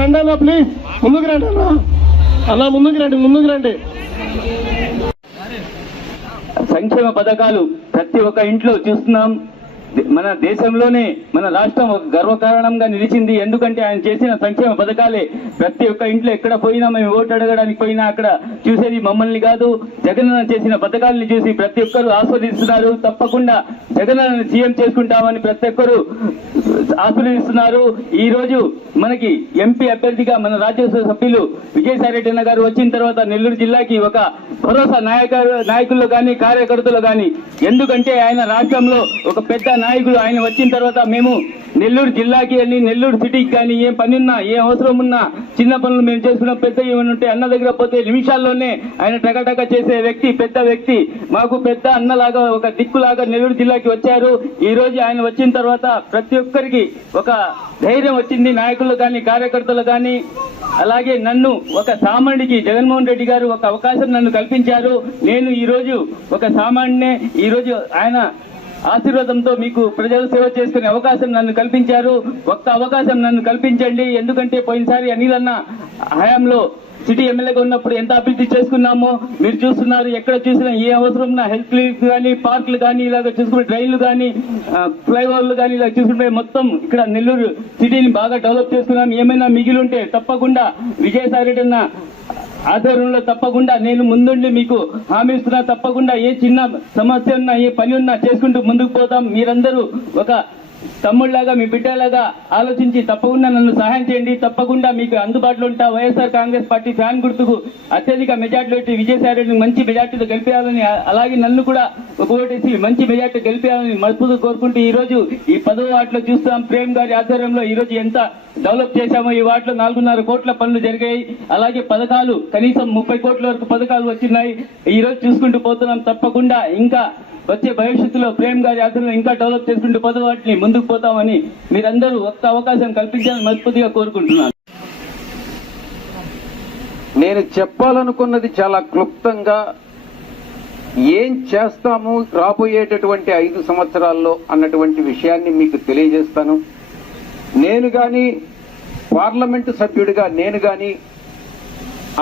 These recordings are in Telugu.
రండి అన్న, ప్లీజ్ ముందుకు రండి అన్న. అన్న ముందుకు రండి. సంక్షేమ పథకాలు ప్రతి ఒక్క ఇంట్లో చూస్తున్నాం. మన దేశంలోనే మన రాష్ట్రం ఒక గర్వకారణంగా నిలిచింది. ఎందుకంటే ఆయన చేసిన సంక్షేమ పథకాలే ప్రతి ఒక్క ఇంట్లో ఎక్కడ పోయినా, మేము ఓటు అడగడానికి పోయినా అక్కడ చూసేది మమ్మల్ని కాదు, జగనన్న చేసిన పథకాలని చూసి ప్రతి ఒక్కరు ఆస్వాదిస్తున్నారు. తప్పకుండా జగనన్న సీఎం చేసుకుంటామని ప్రతి ఒక్కరు ఆస్వాదిస్తున్నారు. ఈ రోజు మనకి ఎంపీ అభ్యర్థిగా మన రాజ్యసభ సభ్యులు విజయసాయిరెడ్డి అన్న గారు వచ్చిన తర్వాత నెల్లూరు జిల్లాకి ఒక భరోసా నాయకుల్లో కానీ కార్యకర్తలు కానీ, ఎందుకంటే ఆయన రాష్ట్రంలో ఒక పెద్ద నాయకుడు. ఆయన వచ్చిన తర్వాత మేము నెల్లూరు జిల్లాకి వెళ్ళి నెల్లూరు సిటీకి కానీ ఏ పని ఉన్నా, ఏ అవసరం ఉన్నా, చిన్న పనులు మేము చేసుకున్న పెద్ద ఏమైనా ఉంటే అన్న దగ్గర పోతే నిమిషాల్లోనే ఆయన టకటక చేసే వ్యక్తి, పెద్ద వ్యక్తి. మాకు పెద్ద అన్నలాగా ఒక దిక్కులాగా నెల్లూరు జిల్లాకి వచ్చారు. ఈ రోజు ఆయన వచ్చిన తర్వాత ప్రతి ఒక్కరికి ఒక ధైర్యం వచ్చింది, నాయకులు కానీ కార్యకర్తలు కానీ. అలాగే నన్ను ఒక సామాన్యుడికి జగన్మోహన్ రెడ్డి గారు ఒక అవకాశం నన్ను కల్పించారు. నేను ఈ రోజు ఒక సామాన్యునే. ఈ రోజు ఆయన ఆశీర్వాదంతో మీకు ప్రజలు సేవ చేసుకునే అవకాశం నన్ను కల్పించారు. ఒక్క అవకాశం నన్ను కల్పించండి. ఎందుకంటే పోయినసారి అనిల్ అన్న హయాంలో సిటీ ఎమ్మెల్యేగా ఉన్నప్పుడు ఎంత అభివృద్ధి చేసుకున్నామో మీరు చూస్తున్నారు. ఎక్కడ చూసినా ఏ అవసరం ఉన్నా హెల్త్ క్లినిక్ కానీ, పార్కులు కానీ, ఇలాగ చూసుకుంటే ట్రైన్లు కానీ, ఫ్లైఓవర్లు కానీ ఇలా చూసుకుంటే మొత్తం ఇక్కడ నెల్లూరు సిటీని బాగా డెవలప్ చేసుకున్నాం. ఏమైనా మిగిలి ఉంటే తప్పకుండా విజయసాయిరెడ్డి అన్న ఆధ్వర్యంలో తప్పకుండా నేను ముందుండి మీకు హామీ ఇస్తున్నా. తప్పకుండా ఏ చిన్న సమస్య ఉన్నా, ఏ పని ఉన్నా చేసుకుంటూ ముందుకు పోతాం. మీరందరూ ఒక తమ్ముళ్లాగా, మీ బిడ్డలాగా ఆలోచించి తప్పకుండా నన్ను సహాయం చేయండి. తప్పకుండా మీకు అందుబాటులో ఉంటా. వైఎస్ఆర్ కాంగ్రెస్ పార్టీ ఫ్యాన్ గుర్తుకు అత్యధిక మెజార్టీలో విజయసాయిరెడ్డిని మంచి మెజార్టీతో గెలిపేయాలని, అలాగే నన్ను కూడా ఒక ఓటేసి మంచి మెజార్టీ గెలిపేయాలని మనస్ఫూర్తిగా కోరుకుంటూ ఈ రోజు ఈ 10వ వార్డులో చూస్తాం. ప్రేమ్ గారి ఆధ్వర్యంలో ఈ రోజు ఎంత డెవలప్ చేశామో. ఈ వార్డులో 4.5 కోట్ల పనులు జరిగాయి. అలాగే పథకాలు కనీసం 30 కోట్ల వరకు పథకాలు వచ్చినాయి. ఈ రోజు చూసుకుంటూ పోతున్నాం. తప్పకుండా ఇంకా వచ్చే భవిష్యత్తులో ప్రేమ్ గారి ఆధ్వర్యంలో ఇంకా డెవలప్ చేసుకుంటూ వాటిని ముందుకు పోతామని మీరందరూ ఒక్క అవకాశం కల్పించాలని మనస్ఫూర్తిగా కోరుకుంటున్నాను. నేను చెప్పాలనుకున్నది చాలా క్లుప్తంగా, ఏం చేస్తాము రాబోయేటటువంటి 5 సంవత్సరాల్లో అన్నటువంటి విషయాన్ని మీకు తెలియజేస్తాను. నేను గాని పార్లమెంటు సభ్యుడిగా, నేను గాని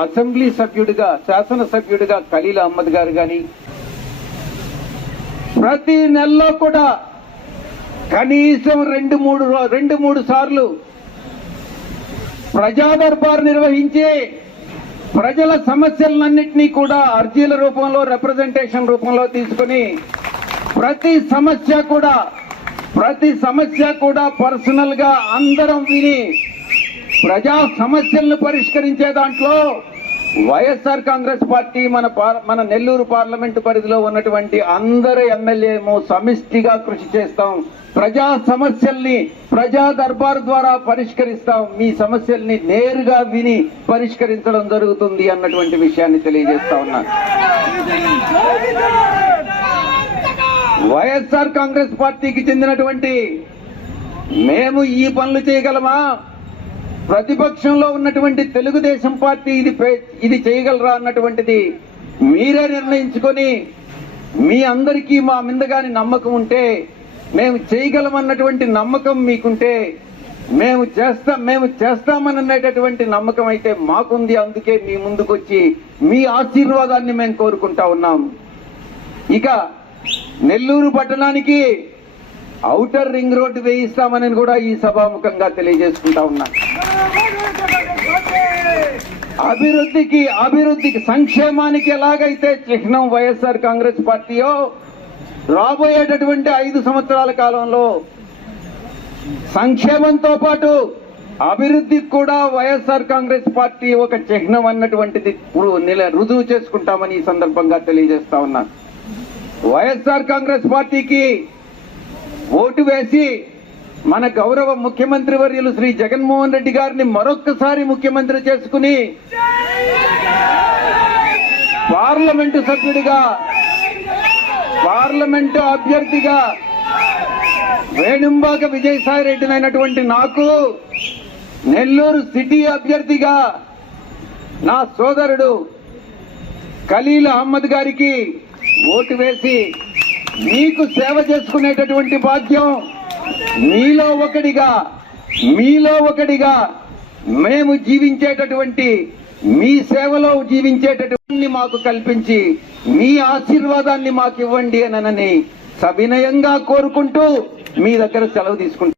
అసెంబ్లీ సభ్యుడిగా, శాసనసభ్యుడిగా ఖలీల్ అహ్మద్ గారు గాని ప్రతి నెలలో కూడా కనీసం 2-3 సార్లు ప్రజా దర్బార్ నిర్వహించి ప్రజల సమస్యలన్నింటినీ కూడా అర్జీల రూపంలో, రిప్రజెంటేషన్ రూపంలో తీసుకుని ప్రతి సమస్య కూడా పర్సనల్ గా అందరం విని ప్రజా సమస్యలను పరిష్కరించే దాంట్లో వైఎస్ఆర్ కాంగ్రెస్ పార్టీ మన నెల్లూరు పార్లమెంటు పరిధిలో ఉన్నటువంటి అందరు ఎమ్మెల్యేము సమిష్టిగా కృషి చేస్తాం. ప్రజా సమస్యల్ని ప్రజా దర్బార్ ద్వారా పరిష్కరిస్తాం. మీ సమస్యల్ని నేరుగా విని పరిష్కరించడం జరుగుతుంది అన్నటువంటి విషయాన్ని తెలియజేస్తా ఉన్నాను. వైఎస్ఆర్ కాంగ్రెస్ పార్టీకి చెందినటువంటి మేము ఈ పనులు చేయగలమా? ప్రతిపక్షంలో ఉన్నటువంటి తెలుగుదేశం పార్టీ ఇది చేయగలరా అన్నటువంటిది మీరే నిర్ణయించుకొని, మీ అందరికీ మా మీదగాని నమ్మకం ఉంటే, మేము చేయగలమన్నటువంటి నమ్మకం మీకుంటే మేము చేస్తామనేటటువంటి నమ్మకం అయితే మాకుంది. అందుకే మీ ముందుకొచ్చి మీ ఆశీర్వాదాన్ని మేము కోరుకుంటా ఉన్నాం. ఇక నెల్లూరు పట్టణానికి ఔటర్ రింగ్ రోడ్డు వేయిస్తామని కూడా ఈ సభాముఖంగా తెలియజేసుకుంటా ఉన్నా. అభివృద్ధికి సంక్షేమానికి ఎలాగైతే చిహ్నం వైఎస్ఆర్ కాంగ్రెస్ పార్టీయో, రాబోయేటటువంటి 5 సంవత్సరాల కాలంలో సంక్షేమంతో పాటు అభివృద్ధికి కూడా వైఎస్ఆర్ కాంగ్రెస్ పార్టీ ఒక చిహ్నం అన్నటువంటిది రుజువు చేసుకుంటామని ఈ సందర్భంగా తెలియజేస్తా ఉన్నా. వైఎస్ఆర్ కాంగ్రెస్ పార్టీకి ఓటు వేసి మన గౌరవ ముఖ్యమంత్రి వర్యులు శ్రీ జగన్మోహన్ రెడ్డి గారిని మరొక్కసారి ముఖ్యమంత్రి చేసుకుని పార్లమెంటు సభ్యుడిగా, పార్లమెంటు అభ్యర్థిగా వేణుంబాక విజయసాయిరెడ్డిని అయినటువంటి నాకు, నెల్లూరు సిటీ అభ్యర్థిగా నా సోదరుడు ఖలీల్ అహ్మద్ గారికి ఓటు వేసి మీకు సేవ చేసుకునేటటువంటి భాగ్యం మీలో ఒకడిగా మేము జీవించేటటువంటి మీ సేవలో జీవించేటటువంటి మాకు కల్పించి మీ ఆశీర్వాదాన్ని మాకు ఇవ్వండి అని సవినయంగా కోరుకుంటూ మీ దగ్గర సెలవు తీసుకుంటాం.